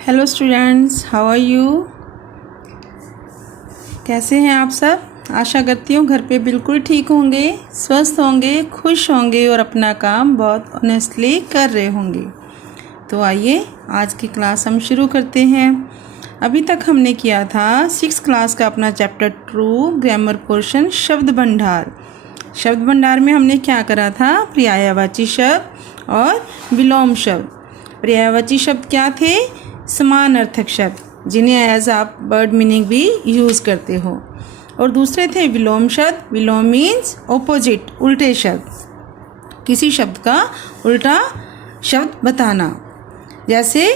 Hello students, how are you. कैसे हैं आप सब। आशा करती हूँ घर पे बिल्कुल ठीक होंगे, स्वस्थ होंगे, खुश होंगे और अपना काम बहुत ऑनेस्टली कर रहे होंगे। तो आइए आज की क्लास हम शुरू करते हैं। अभी तक हमने किया था 6th क्लास का अपना चैप्टर 2 ग्रामर पोर्शन शब्द भंडार। शब्द भंडार में हमने क्या करा था, पर्यायवाची शब्द और विलोम शब्द। पर्यायवाची शब्द क्या थे, समान अर्थक शब्द जिन्हें एज आप वर्ड मीनिंग भी यूज़ करते हो। और दूसरे थे विलोम शब्द। विलोम मीन्स ऑपोजिट, उल्टे शब्द, किसी शब्द का उल्टा शब्द बताना, जैसे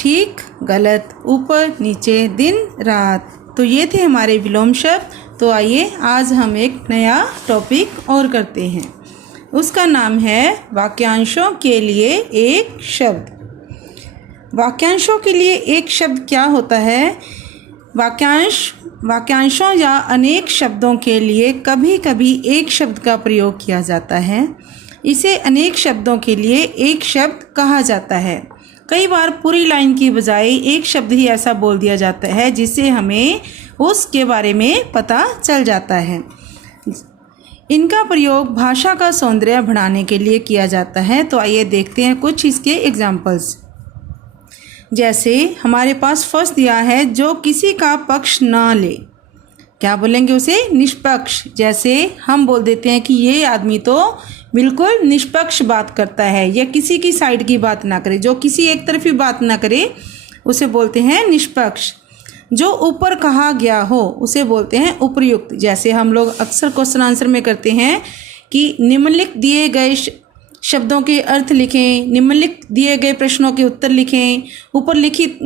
ठीक, गलत, ऊपर, नीचे, दिन, रात। तो ये थे हमारे विलोम शब्द। तो आइए आज हम एक नया टॉपिक और करते हैं। उसका नाम है वाक्यांशों के लिए एक शब्द। वाक्यांशों के लिए एक शब्द क्या होता है। वाक्यांशों या अनेक शब्दों के लिए कभी कभी एक शब्द का प्रयोग किया जाता है। इसे अनेक शब्दों के लिए एक शब्द कहा जाता है। कई बार पूरी लाइन की बजाय एक शब्द ही ऐसा बोल दिया जाता है जिससे हमें उसके बारे में पता चल जाता है। इनका प्रयोग भाषा का सौंदर्य बढ़ाने के लिए किया जाता है। तो आइए देखते हैं कुछ इसके एग्जाम्पल्स। जैसे हमारे पास फर्स्ट दिया है, जो किसी का पक्ष ना ले। क्या बोलेंगे उसे, निष्पक्ष। जैसे हम बोल देते हैं कि ये आदमी तो बिल्कुल निष्पक्ष बात करता है, या किसी की साइड की बात ना करे, जो किसी एक तरफी बात ना करे उसे बोलते हैं निष्पक्ष। जो ऊपर कहा गया हो उसे बोलते हैं उपर्युक्त। जैसे हम लोग अक्सर क्वेश्चन आंसर में करते हैं कि निम्नलिखित दिए गए शब्दों के अर्थ लिखें, निम्नलिखित दिए गए प्रश्नों के उत्तर लिखें, ऊपर लिखित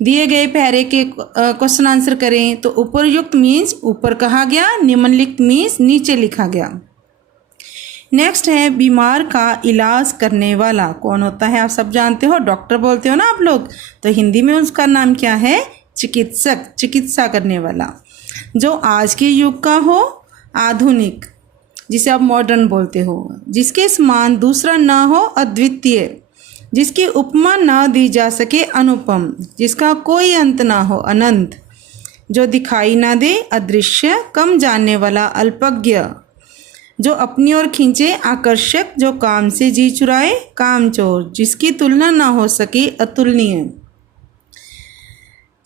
दिए गए पैरे के क्वेश्चन आंसर करें। तो उपर्युक्त मीन्स ऊपर कहा गया, निम्नलिखित मीन्स नीचे लिखा गया। नेक्स्ट है बीमार का इलाज करने वाला। कौन होता है आप सब जानते हो, डॉक्टर बोलते हो ना आप लोग। तो हिंदी में उसका नाम क्या है, चिकित्सक, चिकित्सा करने वाला। जो आज के युग का हो, आधुनिक, जिसे आप मॉडर्न बोलते हो। जिसके समान दूसरा ना हो, अद्वितीय। जिसकी उपमा ना दी जा सके, अनुपम। जिसका कोई अंत ना हो, अनंत। जो दिखाई ना दे, अदृश्य। कम जानने वाला, अल्पज्ञ। जो अपनी ओर खींचे, आकर्षक। जो काम से जी चुराए, कामचोर। जिसकी तुलना ना हो सके, अतुलनीय।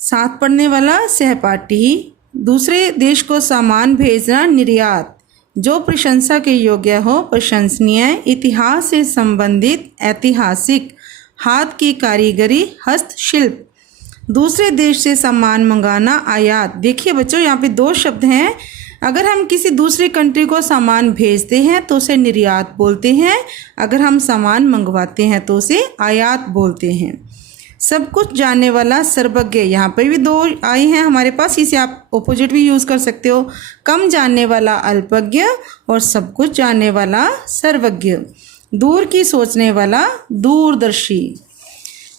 साथ पढ़ने वाला, सहपाठी। दूसरे देश को सामान भेजना, निर्यात। जो प्रशंसा के योग्य हो, प्रशंसनीय। इतिहास से संबंधित, ऐतिहासिक। हाथ की कारीगरी, हस्तशिल्प। दूसरे देश से सामान मंगाना, आयात। देखिए बच्चों, यहाँ पे दो शब्द हैं। अगर हम किसी दूसरी कंट्री को सामान भेजते हैं तो उसे निर्यात बोलते हैं। अगर हम सामान मंगवाते हैं तो उसे आयात बोलते हैं। सब कुछ जानने वाला, सर्वज्ञ। यहाँ पर भी दो आए हैं हमारे पास, इसे आप ऑपोजिट भी यूज़ कर सकते हो। कम जानने वाला, अल्पज्ञ, और सब कुछ जानने वाला, सर्वज्ञ। दूर की सोचने वाला, दूरदर्शी।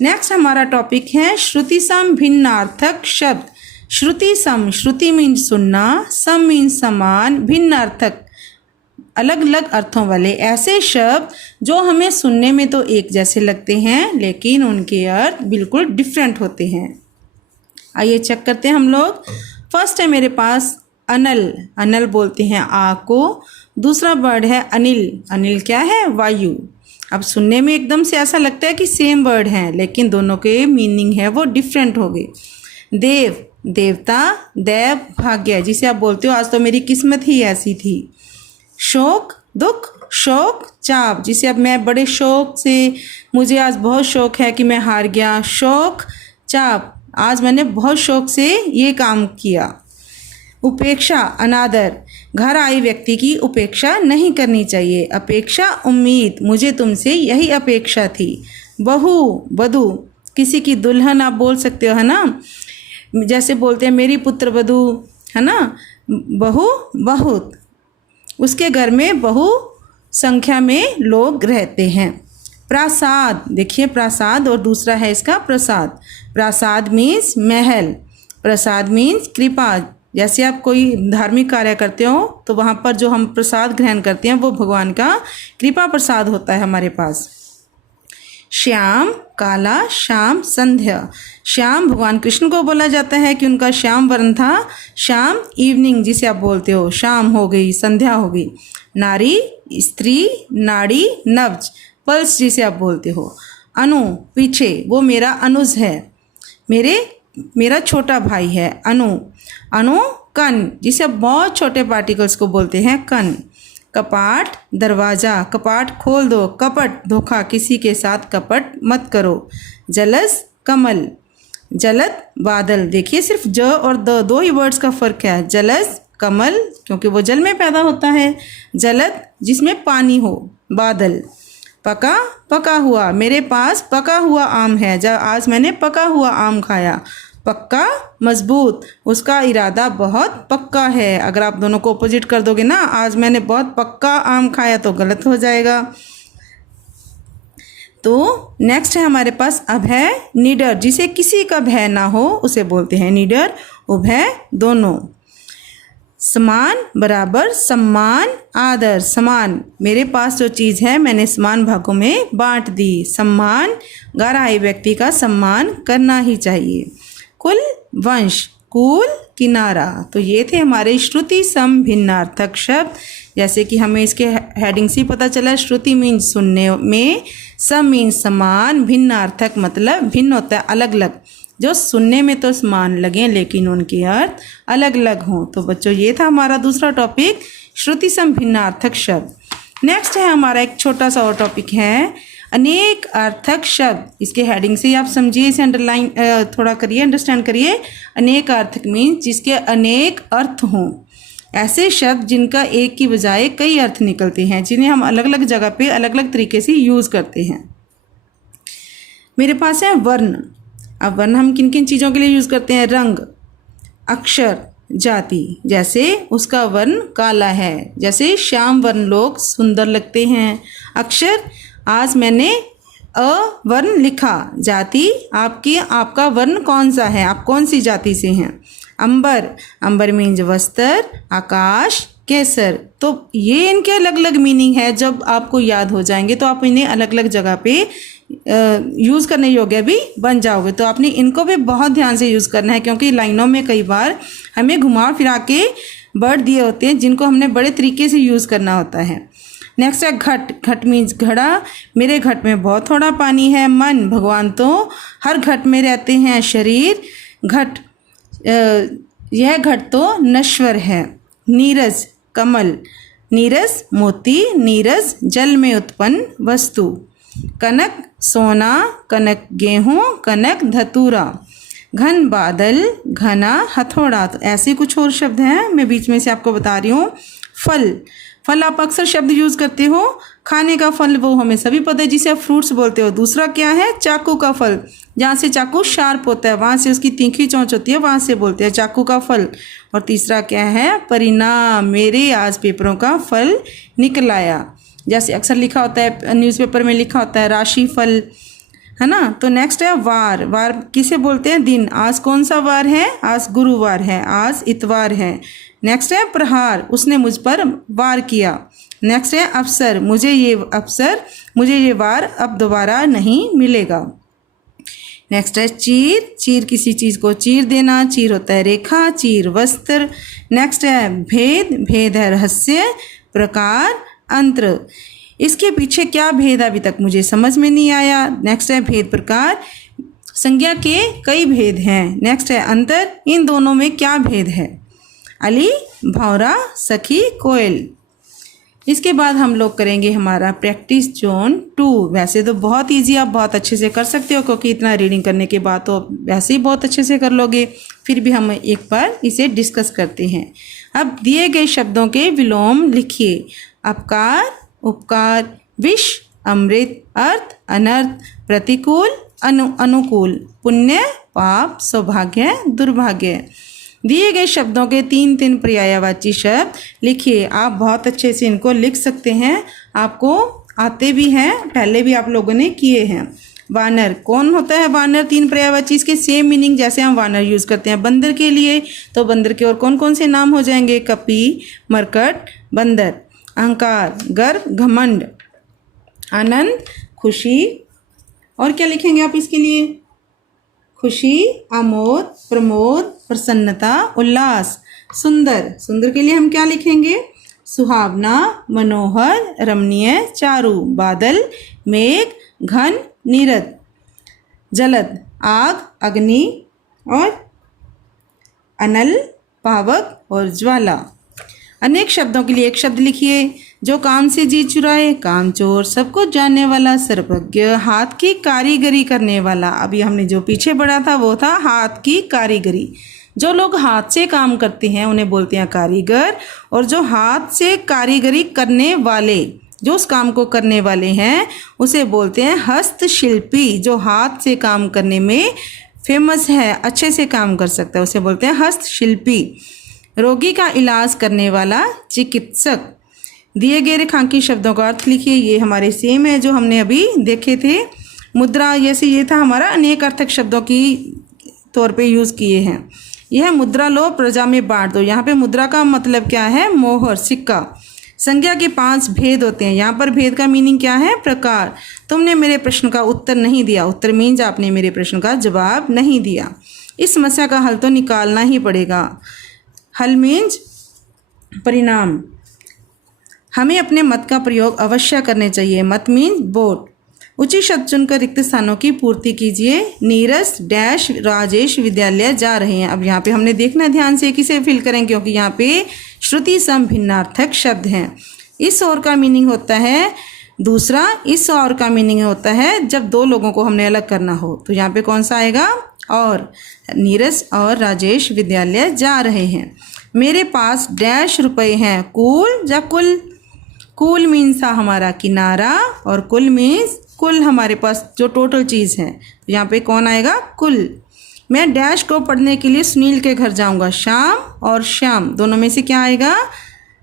नेक्स्ट हमारा टॉपिक है श्रुति सम भिन्नार्थक शब्द। श्रुति सम, श्रुति मीन्स सुनना, सम मीन्स समान, भिन्न अर्थक अलग अलग अर्थों वाले ऐसे शब्द जो हमें सुनने में तो एक जैसे लगते हैं लेकिन उनके अर्थ बिल्कुल डिफरेंट होते हैं। आइए चेक करते हैं हम लोग। फर्स्ट है मेरे पास अनल। अनल बोलते हैं आग को। दूसरा वर्ड है अनिल। अनिल क्या है, वायु। अब सुनने में एकदम से ऐसा लगता है कि सेम वर्ड हैं, लेकिन दोनों के मीनिंग है वो डिफरेंट हो गए। देव, देवता। दैव, भाग्य, जिसे आप बोलते हो आज तो मेरी किस्मत ही ऐसी थी। शोक, दुख। शोक, चाप, जिसे अब मैं बड़े शौक से, मुझे आज बहुत शौक है कि मैं हार गया। शोक, चाप, आज मैंने बहुत शौक से ये काम किया। उपेक्षा, अनादर, घर आए व्यक्ति की उपेक्षा नहीं करनी चाहिए। अपेक्षा, उम्मीद, मुझे तुमसे यही अपेक्षा थी। बहू, वधू, किसी की दुल्हन आप बोल सकते हो, है ना। जैसे बोलते हैं मेरी पुत्र वधू, है ना। बहू, बहुत, उसके घर में बहु संख्या में लोग रहते हैं। प्रासाद, देखिए प्रासाद, और दूसरा है इसका प्रसाद। प्रासाद मीन्स महल, प्रसाद मीन्स कृपा। जैसे आप कोई धार्मिक कार्य करते हो तो वहाँ पर जो हम प्रसाद ग्रहण करते हैं वो भगवान का कृपा प्रसाद होता है हमारे पास। श्याम काला, शाम संध्या। श्याम भगवान कृष्ण को बोला जाता है कि उनका श्याम वर्ण था। शाम इवनिंग जिसे आप बोलते हो, शाम हो गई, संध्या हो गई। नारी स्त्री, नाड़ी नब्ज, पल्स जिसे आप बोलते हो। अनु पीछे, वो मेरा अनुज है, मेरा छोटा भाई है अनु। अनु कन, जिसे आप बहुत छोटे पार्टिकल्स को बोलते हैं कन। कपाट दरवाज़ा, कपाट खोल दो। कपट धोखा, किसी के साथ कपट मत करो। जलस कमल, जलद बादल। देखिए सिर्फ ज और द दो ही वर्ड्स का फ़र्क है। जलस कमल क्योंकि वो जल में पैदा होता है, जलद जिसमें पानी हो, बादल। पका पका हुआ, मेरे पास पका हुआ आम है, जब आज मैंने पका हुआ आम खाया। पक्का मजबूत, उसका इरादा बहुत पक्का है। अगर आप दोनों को अपोजिट कर दोगे ना, आज मैंने बहुत पक्का आम खाया, तो गलत हो जाएगा। तो नेक्स्ट है हमारे पास अभय निडर, जिसे किसी का भय ना हो उसे बोलते हैं निडर। उभय दोनों। समान बराबर, सम्मान आदर। समान, मेरे पास जो चीज़ है मैंने समान भागों में बांट दी। सम्मान, गहराई व्यक्ति का सम्मान करना ही चाहिए। कुल वंश, कुल किनारा। तो ये थे हमारे श्रुति सम भिन्नार्थक शब्द। जैसे कि हमें इसके हेडिंग से पता चला, श्रुति मीन्स सुनने में, सम मीन्स समान, भिन्नार्थक मतलब भिन्न होता है, अलग अलग, जो सुनने में तो समान लगें लेकिन उनके अर्थ अलग अलग हों। तो बच्चों ये था हमारा दूसरा टॉपिक, श्रुति सम भिन्नार्थक शब्द। नेक्स्ट है हमारा एक छोटा सा और टॉपिक है अनेक अर्थक शब्द। इसके हेडिंग से आप समझिए, इसे अंडरलाइन थोड़ा करिए, अंडरस्टैंड करिए। अनेक अर्थक मीन्स जिसके अनेक अर्थ हों, ऐसे शब्द जिनका एक की बजाय कई अर्थ निकलते हैं, जिन्हें हम अलग अलग जगह पे अलग अलग तरीके से यूज़ करते हैं। मेरे पास है वर्ण। अब वर्ण हम किन किन चीज़ों के लिए यूज़ करते हैं? रंग, अक्षर, जाति। जैसे उसका वर्ण काला है, जैसे श्याम वर्ण लोग सुंदर लगते हैं। अक्षर, आज मैंने अ वर्ण लिखा। जाति, आपका वर्ण कौन सा है, आप कौन सी जाति से हैं। अंबर, अंबर मीन्स वस्त्र, आकाश, केसर। तो ये इनके अलग अलग मीनिंग है। जब आपको याद हो जाएंगे तो आप इन्हें अलग अलग जगह पे यूज़ करने योग्य भी बन जाओगे। तो आपने इनको भी बहुत ध्यान से यूज़ करना है, क्योंकि लाइनों में कई बार हमें घुमा फिरा के वर्ड दिए होते हैं जिनको हमने बड़े तरीके से यूज़ करना होता है। नेक्स्ट है घट। घट मीन्स घड़ा, मेरे घट में बहुत थोड़ा पानी है। मन, भगवान तो हर घट में रहते हैं। शरीर, घट, यह घट तो नश्वर है। नीरज, कमल, नीरस मोती, नीरज जल में उत्पन्न वस्तु। कनक, सोना, कनक गेहूँ, कनक धतूरा। घन बादल, घना हथौड़ा। तो ऐसे कुछ और शब्द हैं, मैं बीच में से आपको बता रही हूँ। फल, फल आप अक्सर शब्द यूज़ करते हो। खाने का फल वो हमें सभी पता है, जिसे आप फ्रूट्स बोलते हो। दूसरा क्या है? चाकू का फल, जहाँ से चाकू शार्प होता है, वहाँ से उसकी तीखी चोंच होती है, वहाँ से बोलते हैं चाकू का फल। और तीसरा क्या है? परिणाम, मेरे आज पेपरों का फल निकल आया। जैसे अक्सर लिखा होता है न्यूज़पेपर में, लिखा होता है राशि फल, है ना। तो नेक्स्ट है वार। वार किसे बोलते हैं? दिन। आज कौन सा वार है? आज गुरुवार है, आज इतवार है। नेक्स्ट है प्रहार, उसने मुझ पर वार किया। नेक्स्ट है अवसर, मुझे ये वार अब दोबारा नहीं मिलेगा। नेक्स्ट है चीर। चीर किसी चीज़ को चीर देना, चीर होता है रेखा, चीर वस्त्र। नेक्स्ट है भेद। भेद है रहस्य, प्रकार, अंतर। इसके पीछे क्या भेद अभी तक मुझे समझ में नहीं आया। नेक्स्ट है भेद प्रकार, संज्ञा के कई भेद हैं। नेक्स्ट है अंतर, इन दोनों में क्या भेद है। अली, भौरा, सखी, कोयल। इसके बाद हम लोग करेंगे हमारा प्रैक्टिस जोन 2। वैसे तो बहुत इजी, आप बहुत अच्छे से कर सकते हो, क्योंकि इतना रीडिंग करने के बाद तो वैसे ही बहुत अच्छे से कर लोगे। फिर भी हम एक बार इसे डिस्कस करते हैं। अब दिए गए शब्दों के विलोम लिखिए। अपकार, उपकार, विष, अमृत, अर्थ, अनर्थ, प्रतिकूल, अनुकूल, पुण्य, पाप, सौभाग्य, दुर्भाग्य। दिए गए शब्दों के 3 पर्यायवाची शब्द लिखिए। आप बहुत अच्छे से इनको लिख सकते हैं, आपको आते भी हैं, पहले भी आप लोगों ने किए हैं। वानर, कौन होता है वानर? 3 पर्यायवाची, इसके सेम मीनिंग जैसे हम वानर यूज़ करते हैं बंदर के लिए। तो बंदर के और कौन कौन से नाम हो जाएंगे? कपी, मरकट, बंदर। अहंकार, गर्व, घमंड। आनंद, खुशी, और क्या लिखेंगे आप इसके लिए? खुशी, आमोद, प्रमोद, प्रसन्नता, उल्लास। सुंदर, सुंदर के लिए हम क्या लिखेंगे? सुहावना, मनोहर, रमणीय, चारु। बादल, मेघ, घन, नीरद। जलद, आग, अग्नि और अनल, पावक और ज्वाला। अनेक शब्दों के लिए एक शब्द लिखिए। जो काम से जी चुराए, कामचोर, सबको जानने वाला, सर्वज्ञ, हाथ की कारीगरी करने वाला। अभी हमने जो पीछे पढ़ा था वो था हाथ की कारीगरी। जो लोग हाथ से काम करते हैं उन्हें बोलते हैं कारीगर, और जो हाथ से कारीगरी करने वाले, जो उस काम को करने वाले हैं उसे बोलते हैं हस्तशिल्पी। जो हाथ से काम करने में फेमस है, अच्छे से काम कर सकता है, उसे बोलते हैं हस्तशिल्पी। रोगी का इलाज करने वाला, चिकित्सक। दिए गए रेखांकित शब्दों का अर्थ लिखिए। ये हमारे सेम है जो हमने अभी देखे थे। मुद्रा, जैसे ये था हमारा अनेक अर्थक शब्दों की तौर पे यूज़ किए हैं। यह मुद्रा लो, प्रजा में बांट दो। यहाँ पे मुद्रा का मतलब क्या है? मोहर, सिक्का। संज्ञा के 5 भेद होते हैं। यहाँ पर भेद का मीनिंग क्या है? प्रकार। तुमने मेरे प्रश्न का उत्तर नहीं दिया। उत्तर मीन्स आपने मेरे प्रश्न का जवाब नहीं दिया। इस समस्या का हल तो निकालना ही पड़ेगा। हल मीन्स परिणाम। हमें अपने मत का प्रयोग अवश्य करने चाहिए। मत मीन्स वोट। उचित शब्द चुनकर रिक्त स्थानों की पूर्ति कीजिए। नीरज डैश राजेश विद्यालय जा रहे हैं। अब यहाँ पे हमने देखना ध्यान से किसे फिल करें, क्योंकि यहाँ पे श्रुति सम भिन्नार्थक शब्द हैं। इस और का मीनिंग होता है दूसरा। इस और का मीनिंग होता है जब दो लोगों को हमने अलग करना हो। तो यहाँ पे कौन सा आएगा? और। नीरज और राजेश विद्यालय जा रहे हैं। मेरे पास डैश रुपए हैं। कुल या कुल? कुल मीन्स हमारा किनारा और कुल मीन्स कुल हमारे पास जो टोटल चीज़ है। तो यहाँ पे कौन आएगा? कुल। मैं डैश को पढ़ने के लिए सुनील के घर जाऊंगा। शाम और श्याम, दोनों में से क्या आएगा?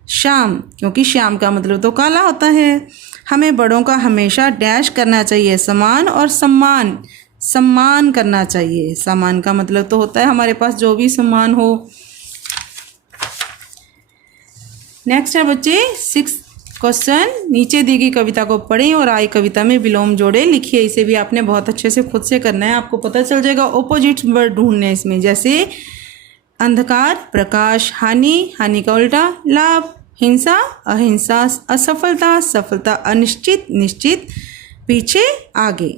शाम, क्योंकि श्याम का मतलब तो काला होता है। हमें बड़ों का हमेशा डैश करना चाहिए। समान और सम्मान, सम्मान करना चाहिए। सम्मान का मतलब तो होता है हमारे पास जो भी सम्मान हो। नेक्स्ट है बच्चे 6 क्वेश्चन। नीचे दी गई कविता को पढ़ें और आई कविता में विलोम जोड़े लिखिए। इसे भी आपने बहुत अच्छे से खुद से करना है, आपको पता चल जाएगा। ऑपोजिट वर्ड ढूंढने इसमें, जैसे अंधकार, प्रकाश, हानि, हानि का उल्टा, लाभ, हिंसा, अहिंसा, असफलता, सफलता, अनिश्चित, निश्चित, पीछे, आगे।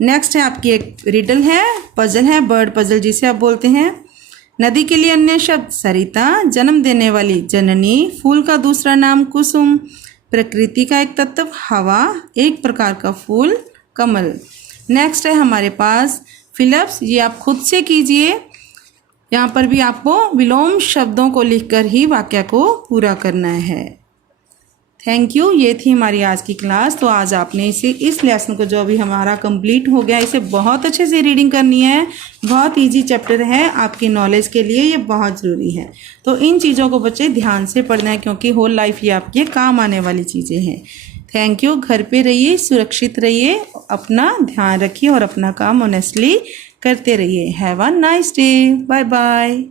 नेक्स्ट है आपकी एक रिडल है, पजल है, बर्ड पजल जिसे आप बोलते हैं। नदी के लिए अन्य शब्द सरिता, जन्म देने वाली जननी, फूल का दूसरा नाम कुसुम, प्रकृति का एक तत्व हवा, एक प्रकार का फूल कमल। नेक्स्ट है हमारे पास फिलअप्स, ये आप खुद से कीजिए। यहाँ पर भी आपको विलोम शब्दों को लिखकर ही वाक्य को पूरा करना है। Thank you. ये थी हमारी आज की क्लास। तो आज आपने इस लेसन को जो अभी हमारा कंप्लीट हो गया, इसे बहुत अच्छे से रीडिंग करनी है। बहुत इजी चैप्टर है, आपकी नॉलेज के लिए ये बहुत ज़रूरी है। तो इन चीज़ों को बच्चे ध्यान से पढ़ना है, क्योंकि होल लाइफ ये आपके काम आने वाली चीज़ें हैं। Thank you. घर पे रहिए, सुरक्षित रहिए, अपना ध्यान रखिए और अपना काम ऑनेस्टली करते रहिए। Have a nice day. Bye bye.